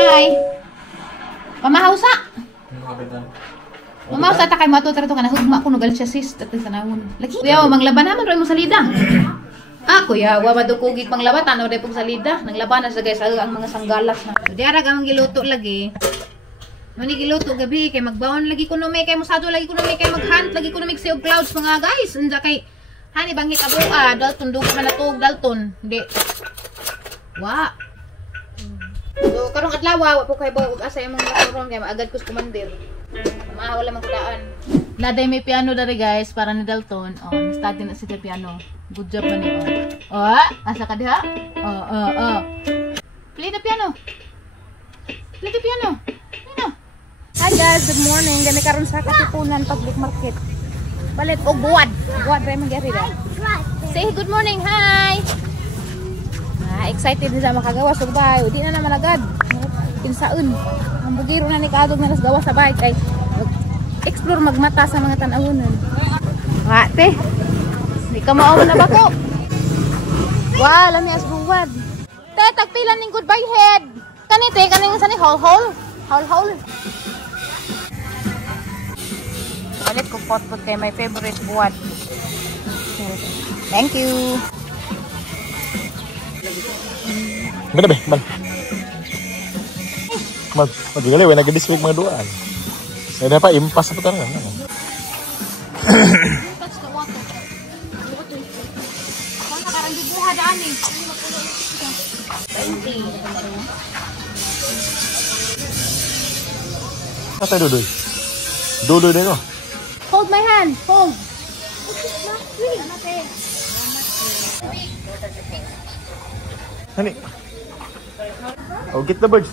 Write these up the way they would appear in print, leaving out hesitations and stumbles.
Hi. Pamahawsa. Pamahawsa ta kay matutrato ka na hugma ko nugal siya sis at tanawon. Lagi. Kuya, manglaban naman roy mo salida. Kuya, wa madukugig panglabatan o day pong salida. Naglabanan sa guys ang mga sanggalas na. Di arag ang giluto lagi. Mani giluto gabi kay magbaon lagi kuno may kay musado lagi kuno may kay maghunt lagi kuno mix og clouds mga guys. Unsa kay hani bang hitabo Dalton dugo man natug Dalton. Di. Wa. So karong adlaw wa po kay bawog asa imong restaurant kay agad kus kumandir. Wala man kudaan. Naday may piano dari guys para ni Dalton. Start na si piano. Good job man ni. Asa ka diha? Play the piano. Play the piano. Ano? Hi guys, good morning. Gani karon sa Katipunan Public Market. Palit og buwad. Buwad ray man gari da. Say good morning. Hi. Excited na makagawas og bahay. Di na naman agad. Kinsaon. Ang bugiro na ni kaadog na nas gawas sa bahay kay explore magmata sa mga tan-awonon. Ate. Di ka mao na ba ko? Lami as buwad. Te tagpilan ning goodbye head. Kanite kaning sa ni hole. Palit ko pot kay my favorite buwad. Thank you. Mana be? Madugali wala gadis mga duaan. Saya dapat impas apa tangan. Kata Dodoy. Dodoy deh kok. Hold my hand. Hold. Hani. Oh, get the birds.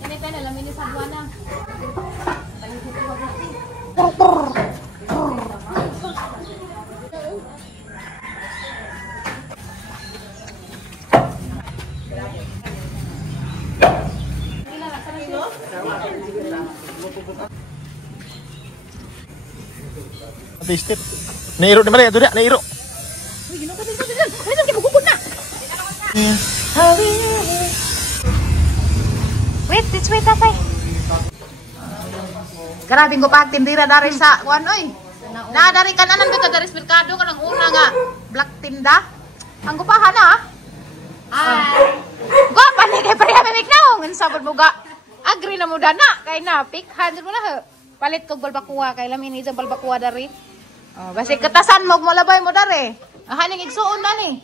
Ini teh dalam ini sabuana. Taste it. Nairo di mana ya tuh dia? Nairo. Wait, tatay. Grabe ko pagtindira dari sa kuan oy. Na dari kananan bitaw dari merkado kanang una nga black tinda. Ang gupahan na. Guapa ni kay pareha mimik naong sabod mo ga. Agree na mo dana kay na pikhan mo na. Palit kog balbakuwa kay lamin isang balbakuwa dari. Basi katasan mo labay mo dari. Haning igsuon na ni.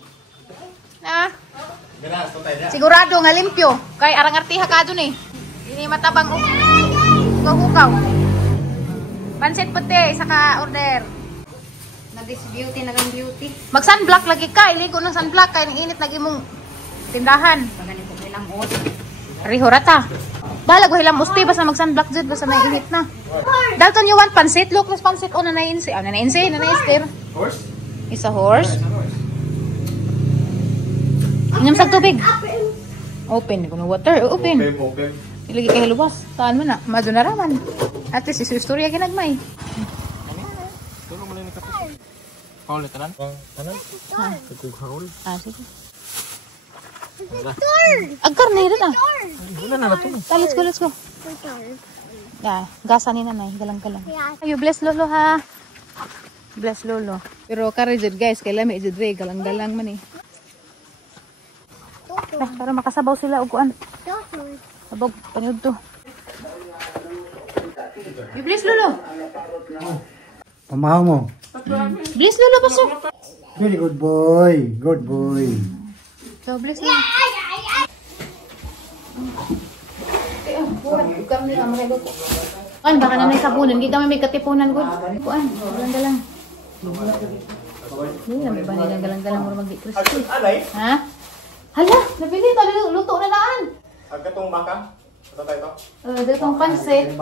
Sigurado nga limpyo kay arang artiha ka dun eh. Ini matabang hukaw. Pansit puti saka order. Na this beauty na lang beauty. Mag sunblock lagi ka, iligo ng sunblock kay init lagi mong tindahan. Ganito ilang os. Riho rata. Bahala ko hilang usti basta mag sunblock jud basta may init na. Dalton you want pansit? Look, this pansit na nainsi. Nainsi there. Horse? Is a horse. Inom sa tubig. Open ko na water. Open. Ilagi kay luwas. Taan mo na. Mado na raman. At least isu istorya ginagmay. Tulong mo lang ni kapit. Haul ni tanan. Tanan. Tugog haul. Sige. Agkar na rin Wala na na to. Let's go. Yeah, gasa ni nanay. Galang-galang. Ayo, bless lolo ha. Bless lolo. Pero kare jud guys, kay lami jud re galang-galang man eh. Para makasabaw sila og kuan. Sabog panyud to. You bless lolo. Pamahaw mo. Bless lolo pasok. Very good boy. Good boy. So bless lolo. Kuan baka na may sabunan, di kami may katipunan gud. Kuan, galang-galang. Hindi na may ba nilang galang-galang mo mag-crispy. Ha? Hala, napili ta luto na daan. Agkatong baka. Ano tayo to? Datong pansit.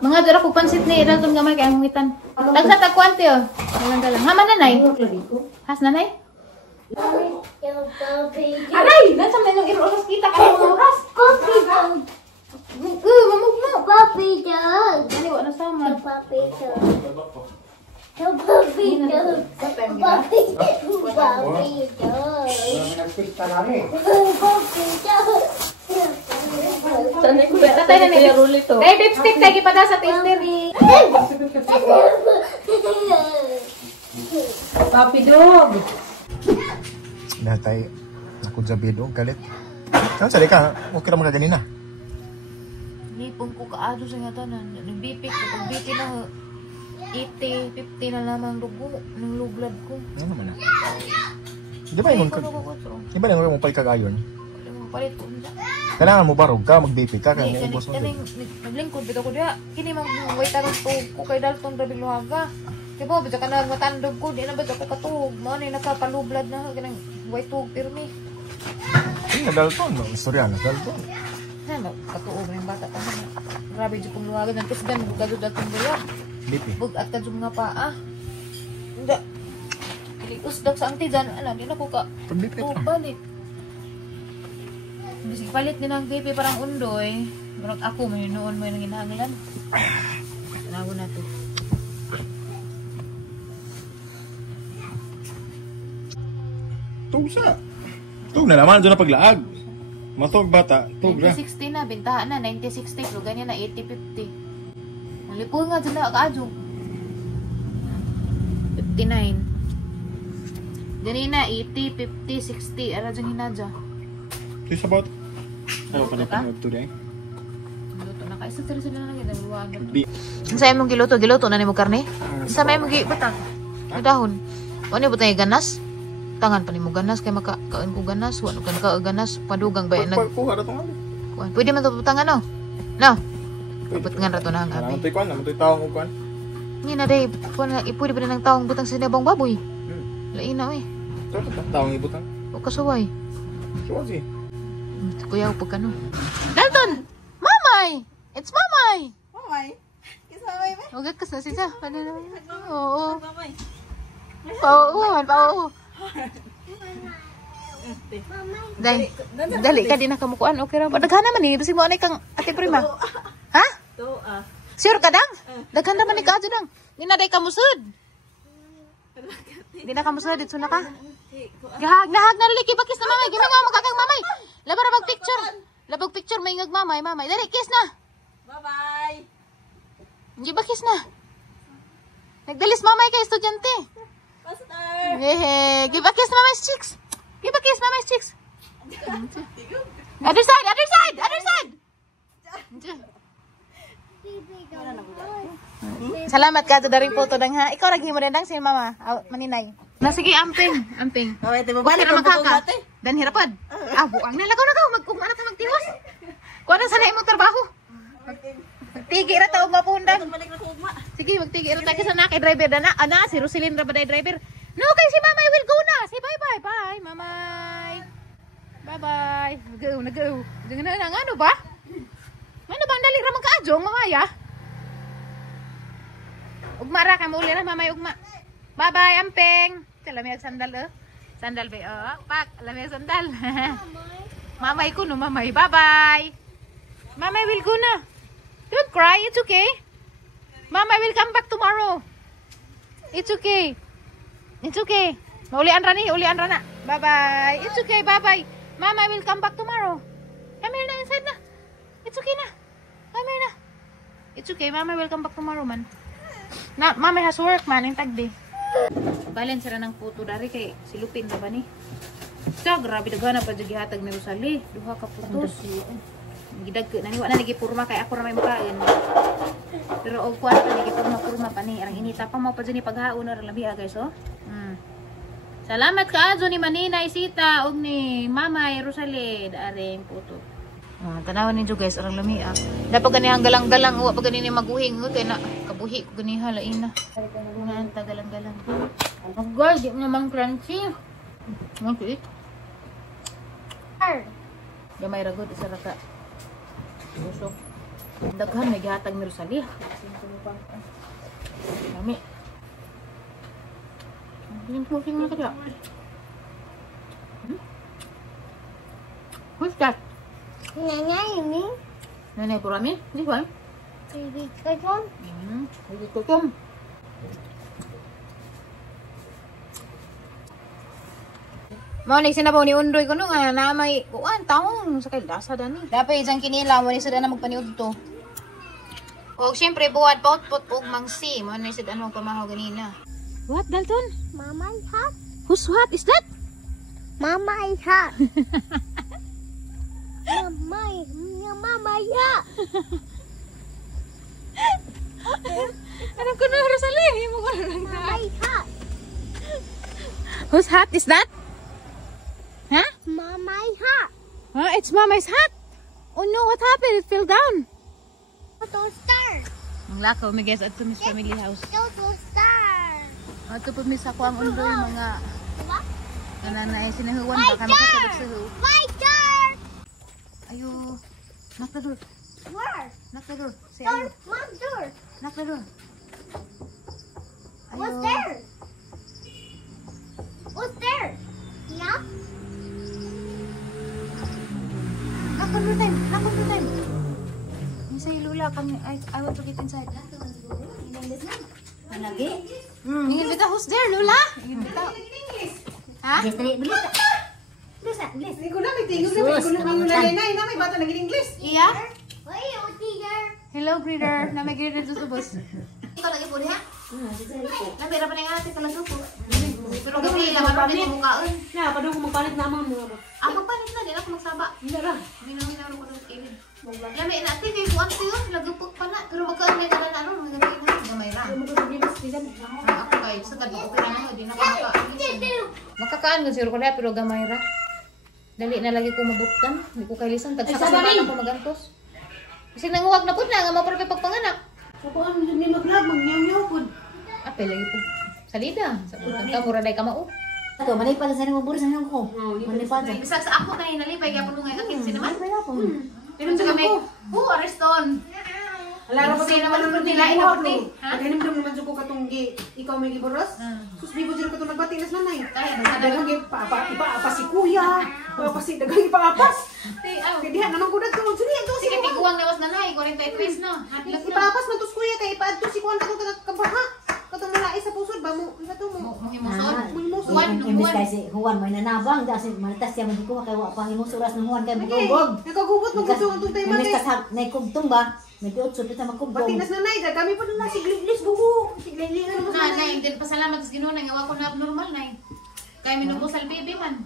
Mga dara ko pansit ni datong gamay kay angitan. Tagsa tagkwante oh. Galang-galang. Ha man nanay? Has nanay? Aray, nansa man yung irolas kita kay oras. Mamug mo. Puppy dog. Ani wa na sama. The puppy dog. The puppy dog. The puppy dog. Nagpista na rin. Sanay ko yan. Tatay na nila rulito. Kay lipstick, kay gipada sa taster. Papi dog. Natay, ako jabid o galit. Saan sali ka? Okay naman ka ganina. Lipong ko kaado sa nga tanan. Nagbipik ko. Pag bipik na 80, 50 na lamang dugo. Nang low blood ko. Ano naman na? Di ba yung di ba yung mong palikagayon? Palit ko niya. Kailangan mo barog ka, mag-BP ka, kaya mo ubos mo. Naglingkod bitaw ko diha. Kini mang way tarong tug ko kay dalton grabe luhaga. Kay ba bisa ka na matandog ko, di na ba ako katug. Mo ni nakapalublad na kanang way tug pirmi. Ano dalton no? Istorya na dalton. Na katuog ng bata pa na. Grabe jud pong luhaga nang kisdan bugado dalton buya. BP. Bugat ka jud nga paa. Hindi. Kili usdak sa angti jan ana di na ko ka. Pag-BP ka. Palit. Bisig palit din ang BP parang undoy. Murag ako may noon mo yung ginahanglan. Tanago na to. Tug sa. Tug na naman, dyan na paglaag. Matog bata, tug na. 90-60 na, bintahan na, 90-60. Pero ganyan na, 80-50. Nalipo nga dyan na, kaadyo. 59. Ganyan na, 80, 50, 60. Ara dyan hinadya. Say sabot. Ayaw pa na Ka? panood today. Luto na ka. Isa sila na lang yun. Bi- Sa imong giluto, giluto na ni mo karne? Sa may imong gibutang. Dahon. O ni butang ganas? Tangan pa ni mo ganas kay makakaon ko ganas, wano kan ka ganas padugang ba nag Kuha na itong abi. kuan. Pwede man to butang ano? No. Butangan ra to na ang Naman abi. ito'y kuhan, naman ito'y tawang ko kuhan. Ni na day, kuan pwede ba nang taong butang sa nabang baboy? Lain na eh. Ito, tawang ibutang. O kasaway. So, si. Kuya ko pagkano. Dalton! Mamay! It's Mamay! Mamay. Kisaway ba? Huwag ka sa sisa. Ano na? Oo. Mamay. Pauuhan, pauuhan. Dali ka din na kamukuan. Okay ra. Daghan naman eh. Basig mo anay kang ate prima. Ha? To Sure ka dang? Daghan naman ni ka adyo dang. Di na day kamusud. Di na kamusud. Dito na ka. Gahag na liki. Bakis na mamay. Gimay nga magkakang mamay. Labar na picture. Labag picture. May ingag mamay. Mamay. Dali, kiss na. Bye-bye. Hindi ba kiss na? Nagdalis mamay kay estudyante. Master. Hehe. Give a kiss to Mama's cheeks. Give a kiss Mama's cheeks. Other side, other side, other side. Salamat ka to daring photo dang ha. Ikaw lagi mo din dang si Mama. Maninay. Na sige amping, amping. Mamay, tayo Bakit babalik na ang bukong magkaka? mate. Dan hirapad. Buang na lagaw magkugma na ta magtiwas. Kuha na sana imong trabaho. Magtigi ra ta og mapundang. Balik na ko ugma. Sige, magtigi ra ta kasi na kay driver na. Ana, si Roselyn ra ba day driver? No, kay si Mamay will go na. Say bye-bye. Bye, Mamay. Bye-bye. Nag-go. Diyan na ano ba? Ano ba ang dali ra man kaadjong, Mamaya? Ugma ra ka mo uli ra, Mamay, ugma. Bye-bye, amping. Lami ang sandal, Sandal ba? Pak, lami ang sandal. Mamay ko, no, Mamay. Bye-bye. Mamay will go na. Don't cry. It's okay. Mamay will come back tomorrow. It's okay. It's okay. Ulian ra na. Bye-bye. It's okay. Bye-bye. Mama will come back tomorrow. Come here na inside na. It's okay na. Come here na. It's okay. Mama will come back tomorrow man. Na, Mama has work man. Yung tagdi. Balance ra ng puto dari kay silupin ba ni? Sa grabe daghan pa jud gihatag ni Rosalie. Duha ka putos. Gidag nani wa na nagipurma kay ako ra may makain. Pero og kuan pa nagipurma pa ni arang inita pa mo pa jud ni paghaon ra labi guys oh. Salamat kaadto ni Maninay Sita og ni Mamay Rosalie daring puto. Tanawan ninyo guys arang lami dapat ganihang galang-galang wa pa ganini maguhing kay na kabuhi ko ganiha lain na. Ngan ta galang-galang. Oh guys, di naman crunchy. Want to eat? Gamay ra gud isa ra ka. Usok. Daghan may gihatag ni Rosalie. Kami. Yung pusing na kaya. Who's that? Nanay, ini. Nanay po rami? Di ba? Hindi ka doon. Hindi ko tum. Mao ni sinabaw ni Undoy kuno nga na may kuan taong sa kaildasa dani. Dapat isang kinila mo ni sada na magpaniud to. Og syempre buhat pot og mangsi mo ni sad ano pamahaw ganina. What Dalton? Mama is hot. Who's what is that? Mama is hot. Mama is hot. Ano ko na Rosalie? Mo ko Mama is hot. Who's hot is that? Huh? Mama is hot. Huh? It's Mama's hat. Oh no, what happened? It fell down. To star. Ang lakaw, may guess at to Miss Family House. To star. At to po Miss ako ang Undoy mga Diba? nanay sinahuwan baka makasabot sa hu. Fighter. Ayo. Knock the door. Where? Knock the door. Say Door. ayo. Mom, door. Knock the door. What's there? What's there? Yeah? Knock one more time. Knock one more time. Say Lula, I want to get inside. Lagi? Ingin bita, who's there, Lula? Ingin bita. Ha? Bilis, bilis. Bilis, bilis. Hindi ko na, may tingog na, may tingog na, may nanay na, may bata naging English. Iya? Wait, oh, teacher. Hello, greeter. Na may greeter dito sa bus. Ikaw lagi po niya? Napira pa na nga natin pala supo. Pero gabi lang, ano din yung mukhaon. Na, pa doon ko magpalit naman mga ba? Ako panik na din, ako magsaba. Hindi ra. Minaw ko ng kilid. Lami na ate, kay kuwan ko yun. Lagupot pa na. Pero magkaon na na ano, mga gabi na. Gamay ra. Ako kayo, sa kadto ko na nga, di na makakain. Makakaan ko siguro ko lahat, pero gamay ra. Dali na lagi ko mabutan. Hindi ko kailisan. Tagsakasama ko magantos. Kasi nanguwag na po na, nga maparapay pagpanganak. So kung ano ni mag-vlog, mag-nyaw-nyaw po. Apel lagi po. Salida. Sa putang kamura day kamao. Ito, manipal sa nang maburo sa nang ko. Manipal sa. Bisag sa ako kay nalipay kaya puno nga akin sinaman. Tinong Sa kami, areston. Alara pa Kasi sa naman naman po nila inorte. Ha? Paghanimdam naman ko katong ikaw may giboros. Sus bibo jud katong nagbati nas nanay. Daghang ipa si kuya. Si daghang ipaapas. Kay diha naman ko dadto. Suli to si Sige, tiguang na was nanay, 43 na. ipaapas man to si kuya kay ipaadto si kuan katong kabaha. Katong malai sa pusod ba mo. Ano to mo? Muhimusod. Imbis kasi Juan may nanabang kasi maritas siya magiko kay wa pang imong suras ng Juan kay bugog. Nakagugot mo gusto ang tutay man. Imbis ka nay kugtong ba? May diot supit sa magkugtong. Bati nas nanay, kami pa na si Gliglis bugo. Si Gliglis mo sa Nay, hindi pasalamat sa Ginoo nga wa ko na abnormal nay. Kay minubo sa baby man.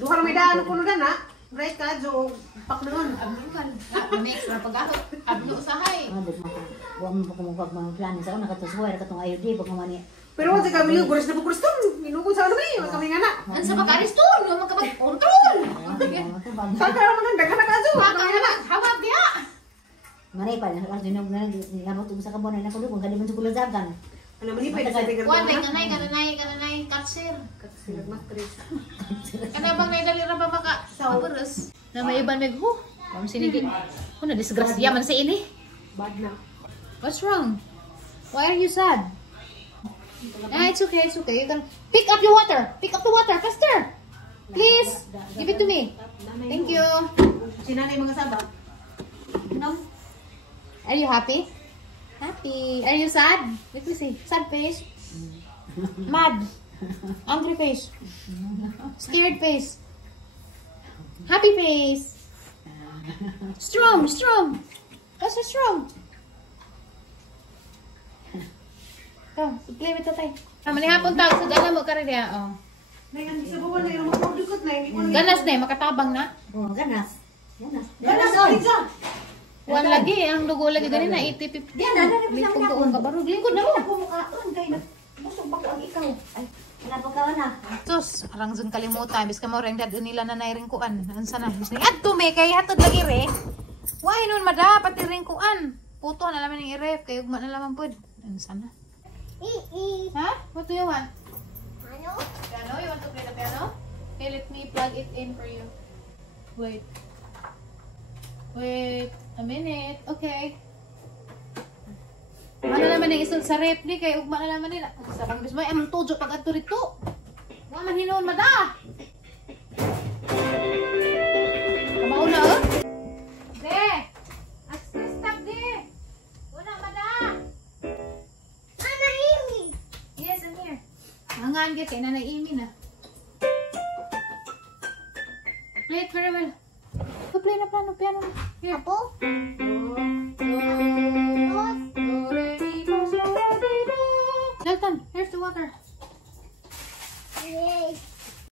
duha ra may daan kuno na. Right ka jo paknoon. Abnormal. Next ra pag-ahot. Abno usahay. Ano maka. Wa mo ko mo pag mga plan sa una katusway katong ayudi pag mani. Pero wala kami yung guras na bukuras to. Minukod sa ano ba kami nga na. An sa pag-aristo, no magkapag-control. Saka naman ang daghan na kaso. Kami na hawag diha. Manipal na kasi dinog na nabot sa kabon na ko kung kadi man sa kulazagan. Ano man ipay sa tigar. Kuan kanay cancer. Silag matris. Kana bang naidali ra ba maka paperes? Na may iban meg ho. Ma'am sinigi. Kuno disgrasya man sa ini. Bad na. What's wrong? Why are you sad? Ah, it's okay, it's okay. You can pick up your water. Pick up the water faster. Please, give it to me. Thank you. Sinanay mga saba. No. Are you happy? Happy. Are you sad? Let me see. Sad face. Mad. Angry face. Scared face. Happy face. Strong, strong. That's so strong. Come, play with tatay. Manihapon tawag sa gana mo karin niya. Oh. Nay sa bawan na yung magdukot na yung Ganas na, makatabang na. Oh, ganas. Ganas. ganas pizza. Huwag lagi, ang dugo lagi ganun na, itipip. Diyan na Lingkod ko ang kabarog. Lingkod na mo. Ako mukhaon kay na. Busog ba ko ang ikaw? Ay, wala pa ka na. Sus, arang zon kalimutan. Bis ka mo rin dad nila na nairingkuan. Ansa na? Bis ni adto me kay hatod lagi re. Why nun mada pati ringkuan. Puto na laman ng iref kay ugma na laman pud. Ansa na? Ha? What do you want? Ano? Piano? You want to play the piano? Okay, let me plug it in for you. Wait. Wait a minute. Okay. Ano naman yung isod sa repli kay ugma na naman nila. Sa pangbis mo, amang tujo pag ato rito. Wa man hinoon mada. Kamauna oh. De! Stop de! Una mada! Ana, Amy! Yes, I'm here. Hangaan ka kay Nanay Amy na. very well. Play na piano. Here. Apo? Dalton, here's the water. Yay.